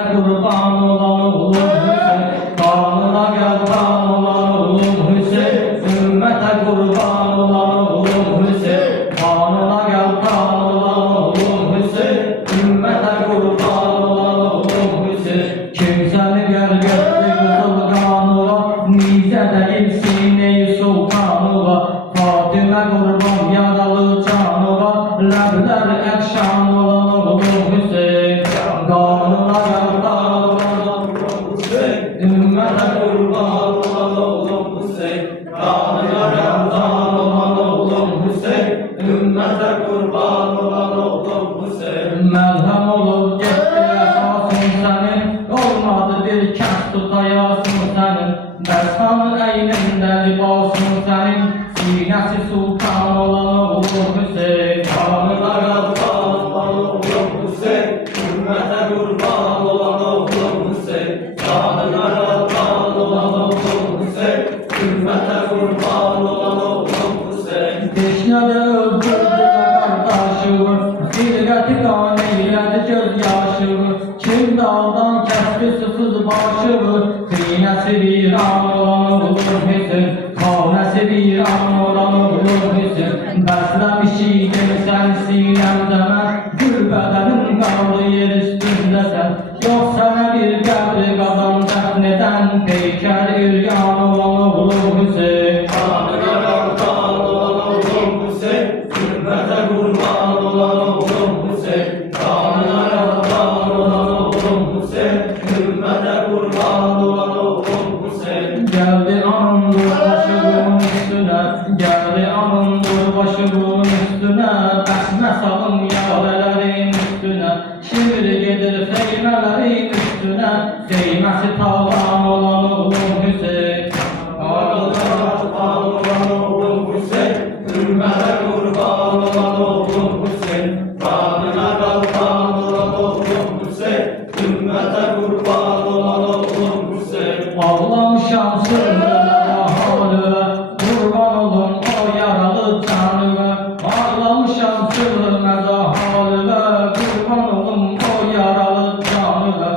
Kurban olan oğlum Hüseyin, kanına gel kan olan oğlum Hüseyin, ümmete kurban olan oğlum Hüseyin, kanına gel kan olan oğlum Hüseyin, ümmete kurban olan oğlum Hüseyin. Kimseni gel götü kızıl kanına, nice değil sine-i sultanına, Fatime kurban yaralı canına, lebler ekşan olan oğlum Hüseyin, kanına gel kan olan oğlum Hüseyin, ümmete kurban olan oğlum Hüseyin, kanına gel kan olan oğlum Hüseyin, ümmete kurban olan oğlum Hüseyin. Merhem olup gitti esasın senin, olmadı bir kent tutayasın senin, Bersanın eyninde libasın senin, sinesi sultan olan oğlum Hüseyin, kanına gel kan olan oğlum Hüseyin, ümmete kurban olan oğlum Hüseyin, kanına gel kan olan oğlum Hüseyin, ümmete kurban olan oğlum Hüseyin. Teşnede öldürdüler kardeşimi, zilgati kan eyledi gözyaşımı, kim dağdan kesti susuz başımı, sinesi bir an olan oğlum Hüseyin, kanesi bir an olan oğlum Hüseyin. Beslemiş idim sen sinemde ben, gül bedenin kaldı yer üstünde sen, yok sana bir kabri kazan defneden, peyker iryan olan oğlum Hüseyin, kanına gel kan olan oğlum Hüseyin, ümmete kurban olan oğlum Hüseyin, kanına gel kan olan oğlum Hüseyin, ümmete kurban olan oğlum Hüseyin. Geldi anın dur başımın üstüne, geldi anın dur başımın üstüne, besme salın yârelerin üstüne, şimdi gelir feymelerin üstüne, feymesi tavan olan oğlum Hüseyin, kanına gel kan olan oğlum Hüseyin, ümmete kurban olan oğlum Hüseyin, kanına gel kan olan oğlum Hüseyin, ümmete kurban olan oğlum Hüseyin. Ağlamışam sırrına halıve, kurban olun o yaralı canıve, ağlamışam sırrına halıve, kurban olun o yaralı canıve,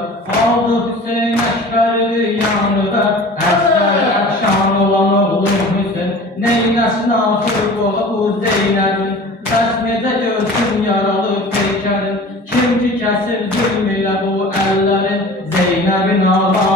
aldı Hüseyin Ekber'i yanıve, esmer ekşan olan oğlum Hüseyin, neylesin asır bu Zeynep'in, besmede görsün yaralı peykerin, kim ki kesir zulm ile bu ellerin, Zeynep'in ağlar